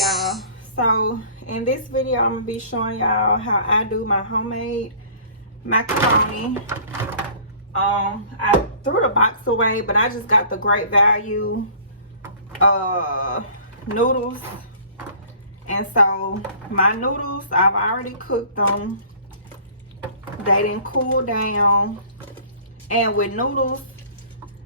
y'all. So in this video, I'm gonna be showing y'all how I do my homemade macaroni. I threw the box away, but I just got the Great Value noodles. And so my noodles, I've already cooked them. They didn't cool down. And with noodles,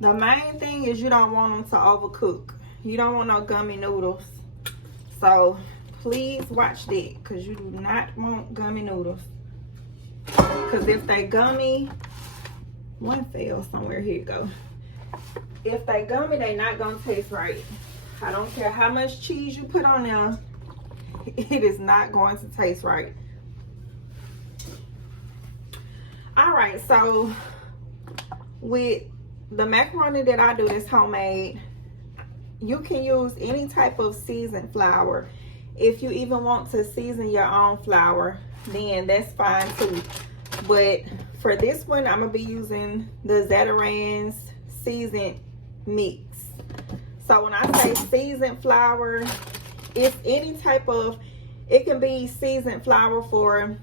the main thing is you don't want them to overcook. You don't want no gummy noodles. So please watch that, because you do not want gummy noodles. Because if they gummy, one fell somewhere, here you go. If they gummy, they not gonna taste right. I don't care how much cheese you put on there, it is not going to taste right. All right, so with the macaroni that I do that's homemade, you can use any type of seasoned flour. If you even want to season your own flour, then that's fine too. But for this one, I'm gonna be using the Zatarain's seasoned mix. So when I say seasoned flour, it's any type of, it can be seasoned flour for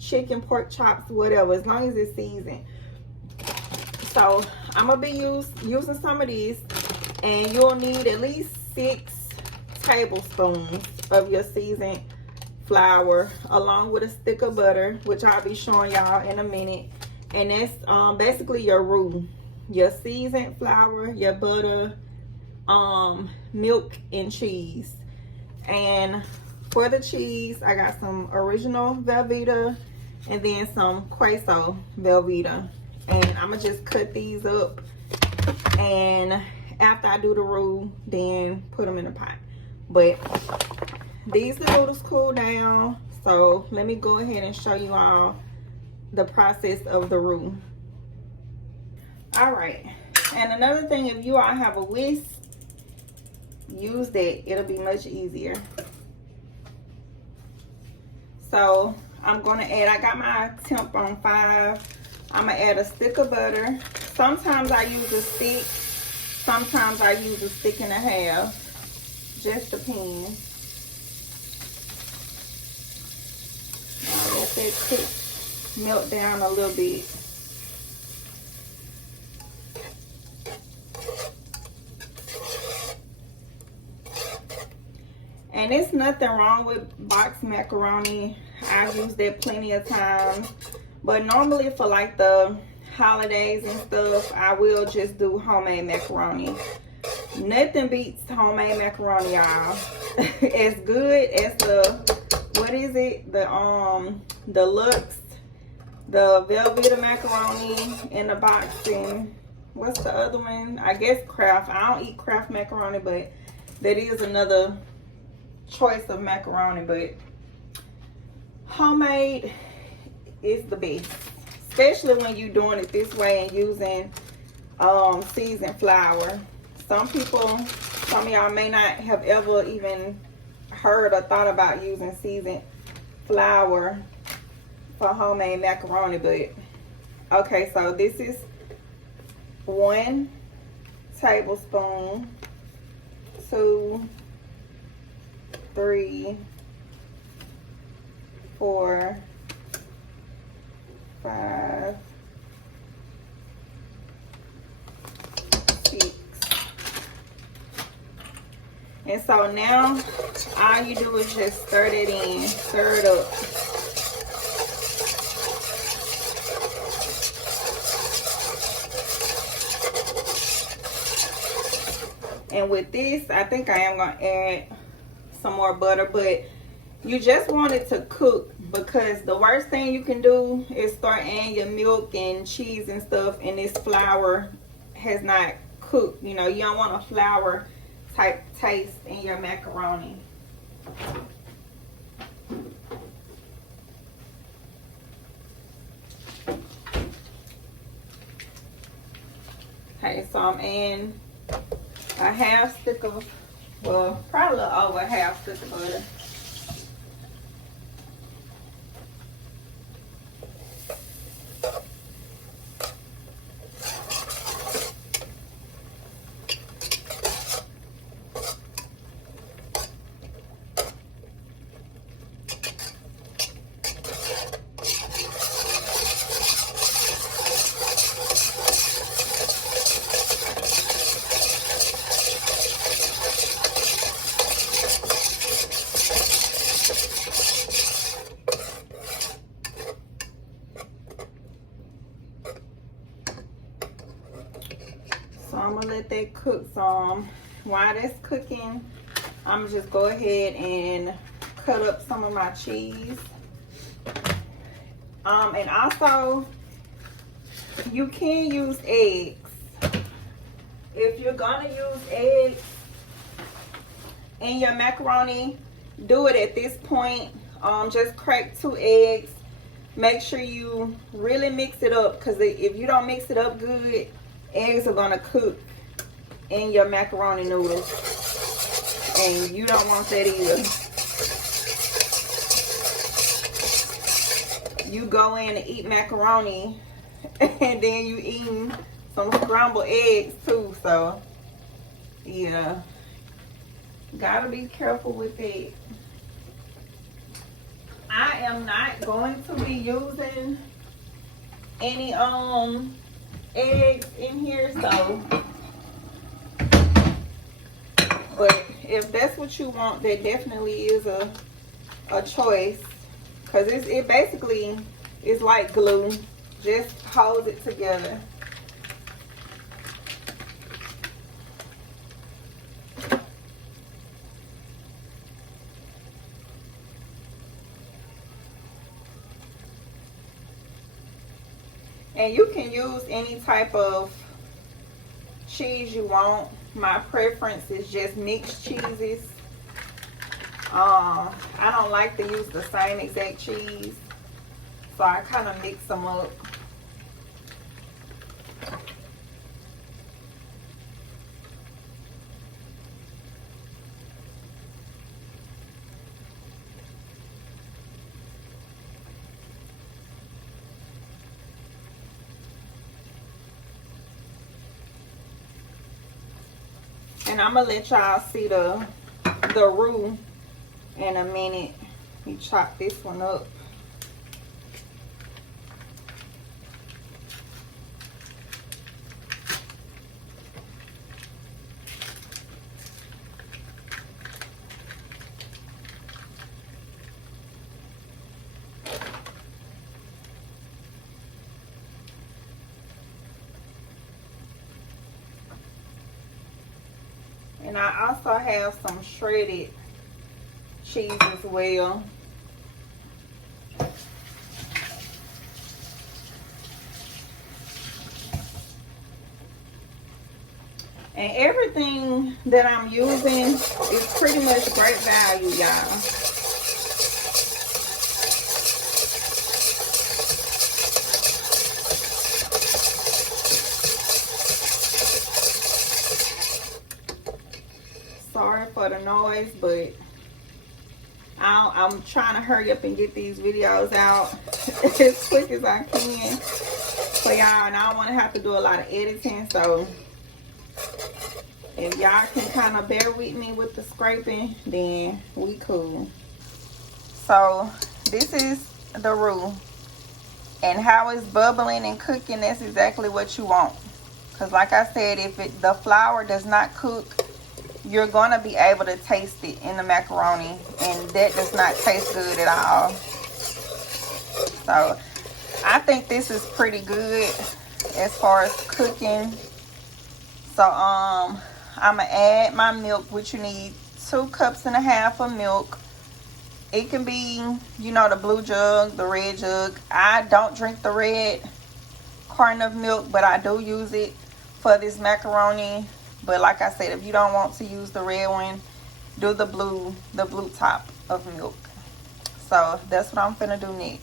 chicken, pork chops, whatever, as long as it's seasoned. So I'm gonna be using some of these, and you'll need at least 6 tablespoons of your seasoned flour, along with a stick of butter, which I'll be showing y'all in a minute. And that's basically your roux, your seasoned flour, your butter, milk, and cheese. And for the cheese, I got some original Velveeta and then some Queso Velveeta. And I'm gonna just cut these up, and after I do the roux, then put them in a pot. But these noodles cool down, so let me go ahead and show you all the process of the roux. All right, and another thing, if you all have a whisk, use that. It'll be much easier. So I'm gonna add, I got my temp on 5. I'm gonna add a stick of butter. Sometimes I use a stick, sometimes I use a stick and a half. Just depends. Now let that tick melt down a little bit. And it's nothing wrong with boxed macaroni. I've used that plenty of times. But normally for like the holidays and stuff, I will just do homemade macaroni. Nothing beats homemade macaroni, y'all. As good as the, what is it? The Lux, the Velveeta macaroni in the box, and what's the other one? I guess Kraft. I don't eat Kraft macaroni, but that is another choice of macaroni. But homemade is the best, especially when you're doing it this way and using seasoned flour. Some of y'all may not have ever even heard or thought about using seasoned flour for homemade macaroni, but okay, so this is 1 tablespoon, 2, 3, 4, 5, 6. And so now all you do is just stir it in, stir it up. And with this, I think I am gonna add some more butter, but you just want it to cook, because the worst thing you can do is start adding your milk and cheese and stuff, and this flour has not cooked. You know, you don't want a flour type taste in your macaroni. Okay, so I'm in a half stick of, well, probably a little over a half stick of butter. let that cook some. While that's cooking, I'm just go ahead and cut up some of my cheese. And also, you can use eggs. If you're gonna use eggs in your macaroni, do it at this point. Just crack 2 eggs. Make sure you really mix it up, because if you don't mix it up good, eggs are gonna cook in your macaroni noodles, and you don't want that either. You go in and eat macaroni and then you eating some scrambled eggs too, so yeah, gotta be careful with it. I am not going to be using any eggs in here, so but if that's what you want, that definitely is a choice, because it basically is like glue, just holds it together. And you can use any type of cheese you want. My preference is just mixed cheeses. I don't like to use the same exact cheese, so I kind of mix them up. And I'm gonna let y'all see the roux in a minute. We chop this one up. And I also have some shredded cheese as well. And everything that I'm using is pretty much great value, y'all. Sorry for the noise, but I'm trying to hurry up and get these videos out as quick as I can for y'all, and I don't want to have to do a lot of editing, so if y'all can kind of bear with me with the scraping, then we cool. So this is the roux, and how it's bubbling and cooking, that's exactly what you want. Because like I said, if the flour does not cook, you're going to be able to taste it in the macaroni, and that does not taste good at all. So I think this is pretty good as far as cooking. So I'm gonna add my milk, which you need 2.5 cups of milk. It can be, you know, the blue jug, the red jug. I don't drink the red carton of milk, but I do use it for this macaroni. But like I said, if you don't want to use the red one, do the blue top of milk. So that's what I'm finna do next.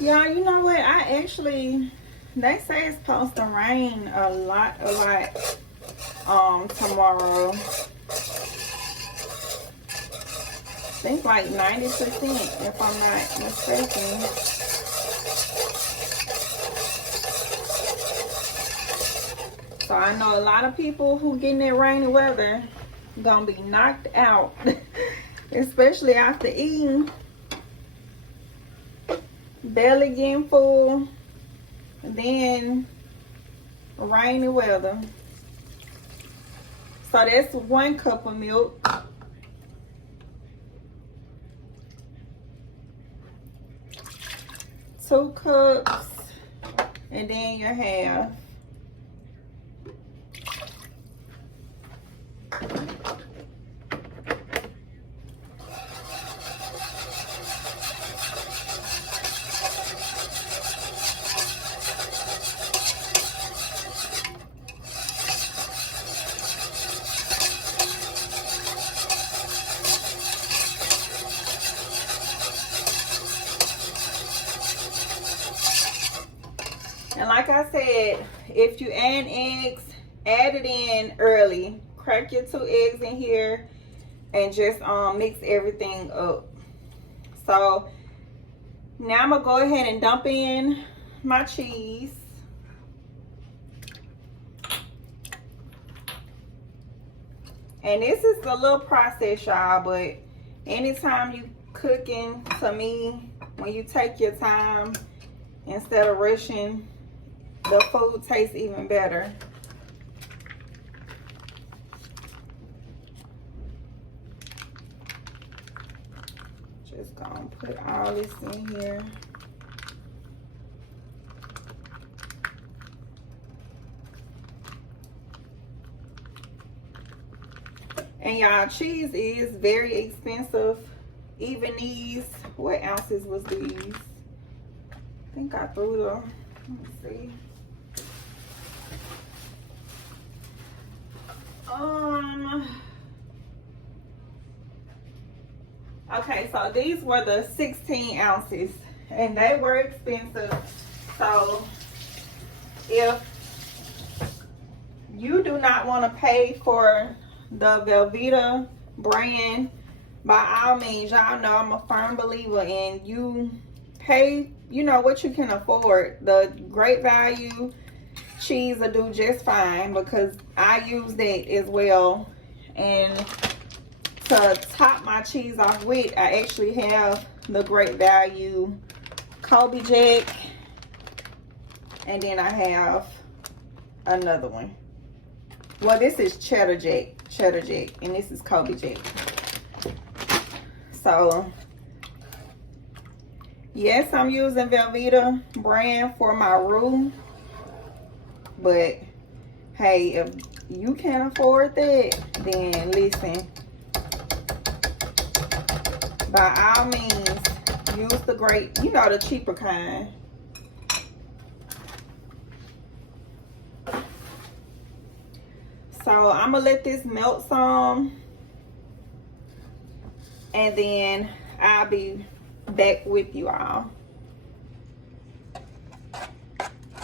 Y'all, you know what? They say it's supposed to rain a lot tomorrow. I think like 90%, if I'm not mistaken. So I know a lot of people who getting that rainy weather, gonna be knocked out, especially after eating. Belly getting full, then rainy weather. So that's 1 cup of milk. Two cups, and then you have and like I said, if you add eggs, add it in early. Crack your 2 eggs in here and just mix everything up. So now I'm gonna go ahead and dump in my cheese. And this is a little process, y'all, but anytime you cooking, to me, when you take your time instead of rushing, the food tastes even better. Just gonna put all this in here. And y'all, cheese is very expensive. Even these, what ounces was these? I think I threw them. Let me see. Okay, so these were the 16 ounces and they were expensive. So if you do not want to pay for the Velveeta brand, by all means, y'all know I'm a firm believer in you pay, you know, what you can afford. The Great Value cheese will do just fine because I use that as well. And to top my cheese off with, I actually have the Great Value Colby Jack, and then I have another one. Well, this is Cheddar Jack, and this is Colby Jack. So yes, I'm using Velveeta brand for my roux, but hey, if you can't afford that, then listen, by all means, use the great, you know, the cheaper kind. So I'm gonna let this melt some, and then I'll be back with you all.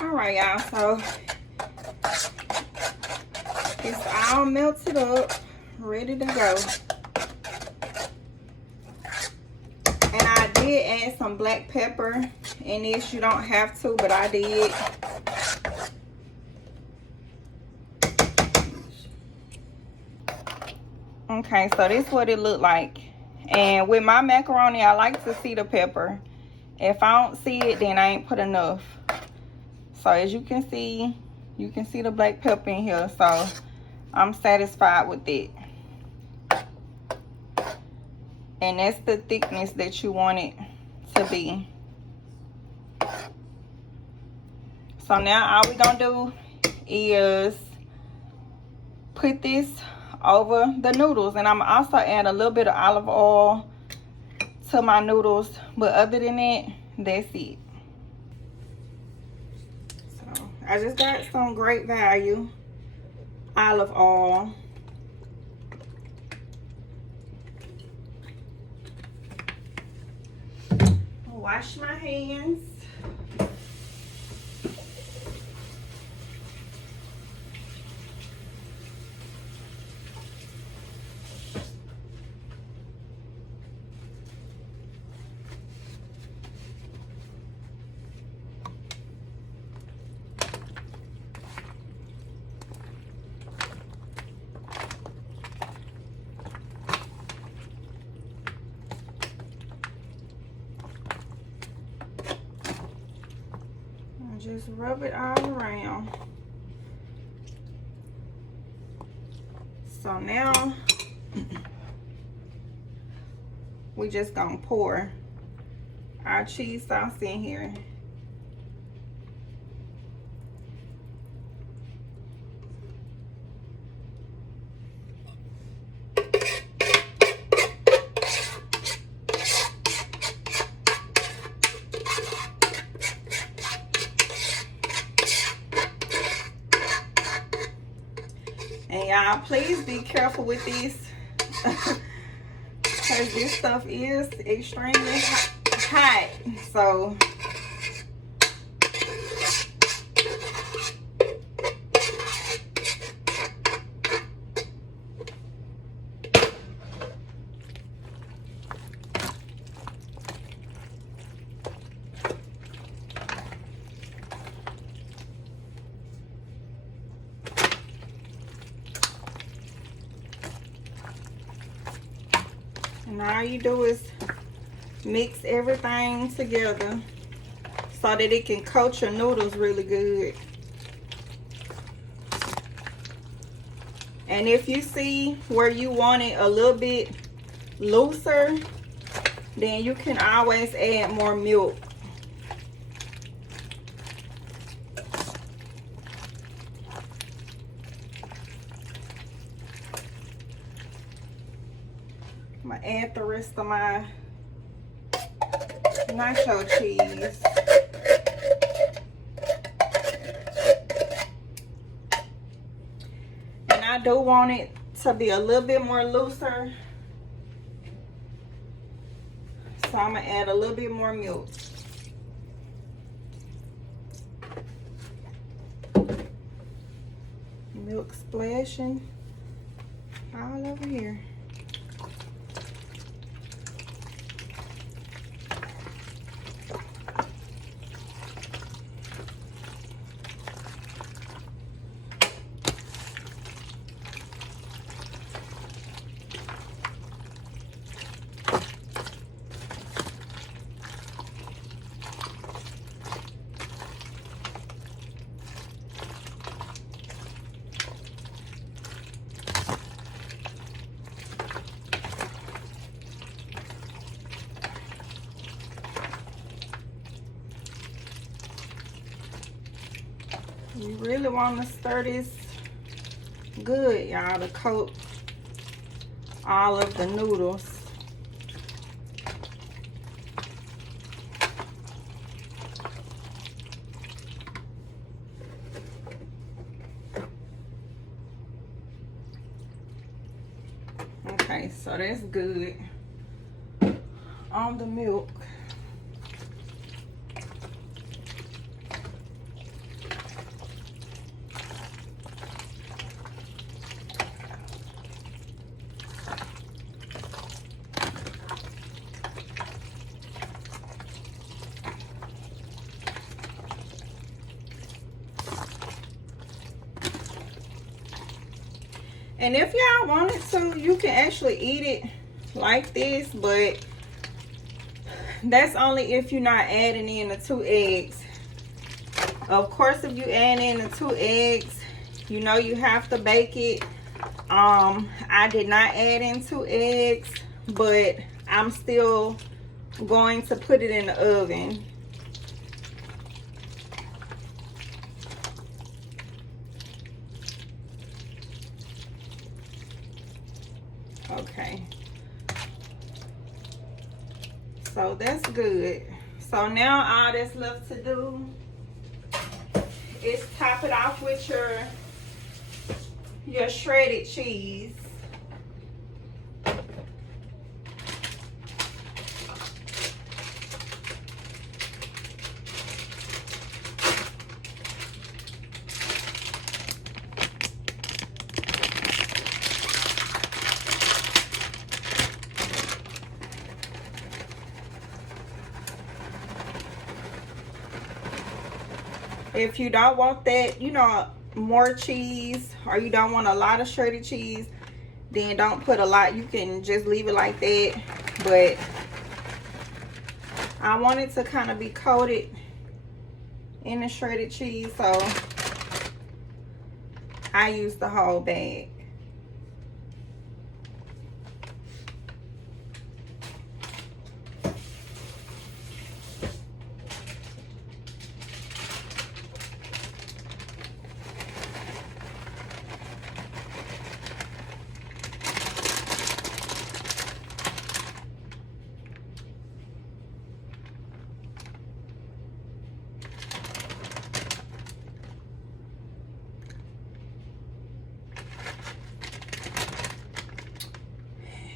All right, y'all, so it's all melted up, ready to go. And I did add some black pepper in this. You don't have to, but I did. Okay, so this is what it looked like. And with my macaroni, I like to see the pepper. If I don't see it, then I ain't put enough. So as you can see the black pepper in here. So I'm satisfied with it. And that's the thickness that you want it to be. So now all we gonna do is put this over the noodles, and I'm also add a little bit of olive oil to my noodles, but other than that, that's it. So I just got some Great Value olive oil. Wash my hands. just rub it all around. So now we just gonna pour our cheese sauce in here. And y'all, please be careful with this because this stuff is extremely hot. So and all you do is mix everything together so that it can coat your noodles really good. And if you see where you want it a little bit looser, then you can always add more milk. I'm gonna add the rest of my nacho cheese. And I do want it to be a little bit more looser. So I'm gonna add a little bit more milk. Milk splashing all over here. You really want to stir this good, y'all, to coat all of the noodles. Okay, so that's good on the milk. And if y'all wanted to, you can actually eat it like this, but that's only if you're not adding in the 2 eggs. Of course, if you add in the 2 eggs, you know you have to bake it. I did not add in 2 eggs, but I'm still going to put it in the oven. Okay, so that's good. So now all that's left to do is top it off with your shredded cheese. If you don't want that, you know, more cheese, or you don't want a lot of shredded cheese, then don't put a lot. You can just leave it like that. But I want it to kind of be coated in the shredded cheese, so I use the whole bag.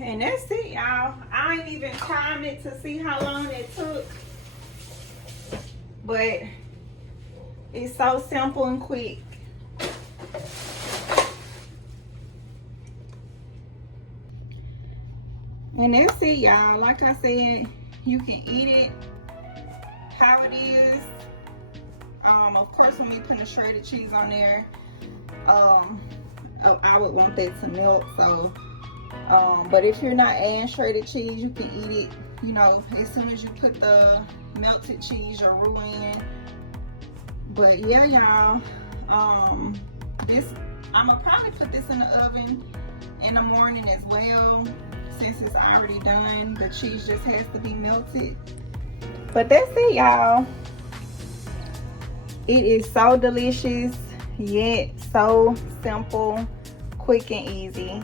And that's it, y'all. I ain't even timed it to see how long it took. But it's so simple and quick. And that's it, y'all. Like I said, you can eat it how it is. Of course, when we put the shredded cheese on there, I would want that to melt. So, but if you're not adding shredded cheese, you can eat it, you know, as soon as you put the melted cheese or roux in. But yeah, y'all, this, I'm gonna probably put this in the oven in the morning as well, since it's already done. The cheese just has to be melted. But that's it, y'all. It is so delicious, yet so simple, quick and easy.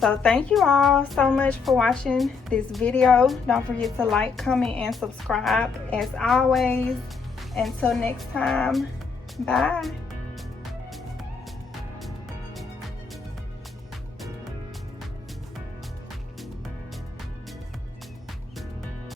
So thank you all so much for watching this video. Don't forget to like, comment, and subscribe. As always, until next time, bye.